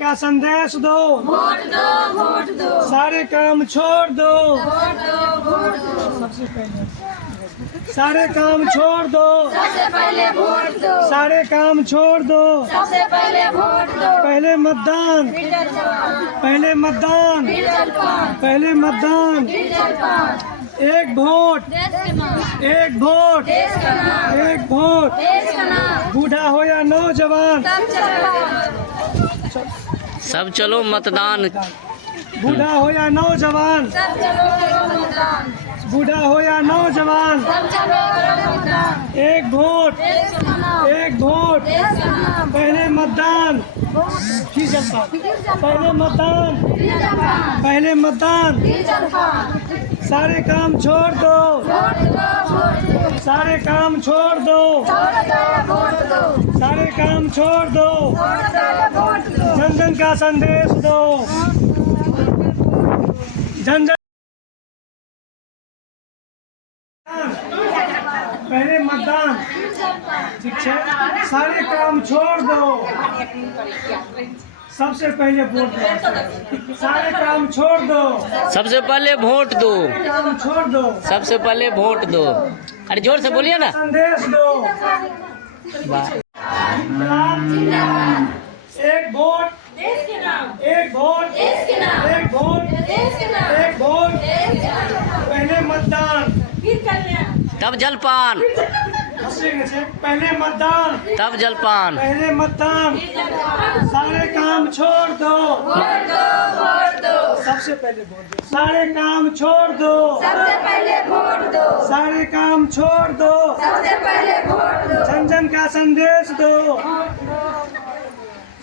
का संदेश दो, वोट दो, वोट दो, सारे काम छोड़ दो, वोट दो, वोट दो, सबसे पहले सारे काम छोड़ दो, सबसे पहले वोट दो, सारे काम छोड़ दो, सबसे पहले वोट दो, पहले मतदान, डीजल पान, पहले मतदान, डीजल पान, पहले मतदान, डीजल पान, एक वोट, देश के नाम, एक वोट, देश का नाम, एक वोट, देश का नाम, बूढ़ा हो या नौजवान, सब चलो, सब चलो मतदान। बूढ़ा हो या नौजवान, सब चलो करो मतदान, बूढ़ा हो या नौजवान, सब चलो करो मतदान, एक वोट, देश का नाम, एक वोट, देश का नाम, पहले मतदान, डीजल पान, पहले मतदान, डीजल पान, पहले मतदान, डीजल पान, सारे काम छोड़ दो, वोट दो, वोट दो, सारे काम छोड़ दो, वोट दो, वोट दो, सारे काम छोड़ दो, वोट दो, वोट दो, जन जन का संदेश दो, जन जन पहले मतदान, ठीक है, सारे काम छोड़ दो, सबसे पहले वोट दो, सारे काम छोड़ दो, सबसे पहले वोट दो, काम छोड़ दो, सबसे पहले वोट दो। अरे जोर से बोलिए ना। संदेश दो, वाह। एक वोट, देश के नाम, एक वोट, देश के नाम, एक वोट, देश के नाम, एक वोट, देश के नाम, पहले मतदान, फिर कल्याण, तब जलपान, पहले मतदान, तब जलपान, पहले मतदान, सारे काम छोड़ दो, वोट दो, वोट दो, सबसे पहले वोट दो, सारे काम छोड़ दो, सबसे पहले वोट दो, सारे काम छोड़ दो, सबसे पहले वोट दो, जन जन का संदेश दो,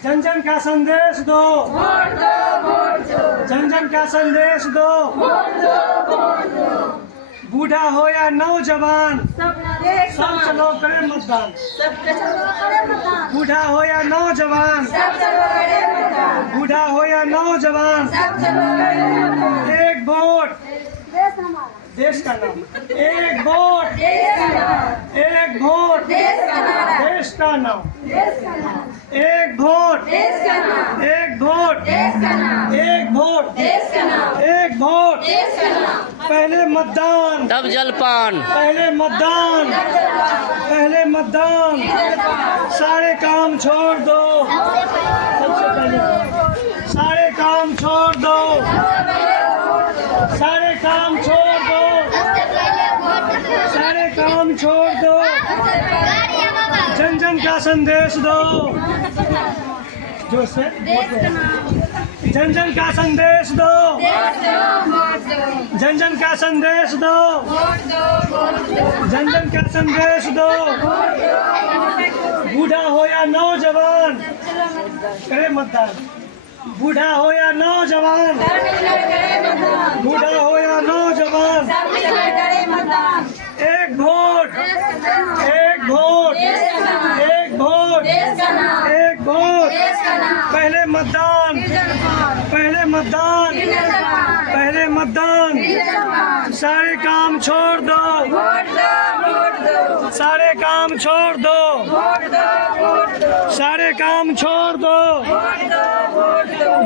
जन जन का संदेश दो, वोट दो, वोट दो, जन जन का संदेश दो, वोट दो, वोट दो, बूढ़ा हो या नौजवान, सब एक सब समान, चलो करे मतदान, सब चलो करे मतदान, बूढ़ा हो या नौजवान, सब चलो करे मतदान, बूढ़ा हो या नौजवान, सब चलो करे मतदान, एक वोट, देश हमारा, देश का नाम, एक वोट, देश का नाम, एक वोट, देश का नाम, देश का नाम, देश का नाम, एक वोट, देश का नाम, एक वोट, देश का नाम, एक वोट, देश का नाम, एक वोट, देश का नाम, पहले मतदान, तब जलपान, पहले मतदान, पहले मतदान, सारे काम छोड़ दो, सबसे पहले सारे काम छोड़ दो, सारे काम छोड़ दो, सारे काम छोड़ दो, जन जन का संदेश दो, जो से जन जन का संदेश दो, जन जन का संदेश दो, जन जन का संदेश दो, बूढ़ा हो या नौजवान करे मतदान, बूढ़ा हो या नौजवान, बूढ़ा हो या नौजवान, एक वोट, एक वोट, एक वोट, एक वोट, पहले मतदान, पहले मतदान, पहले मतदान, सारे काम छोड़ दो, सारे काम छोड़ दो, सारे काम छोड़ दो,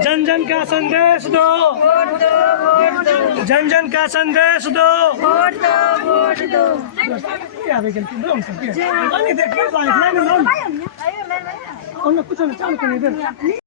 जन जन का संदेश दो, जन जन का संदेश दो, कुछ चालू कर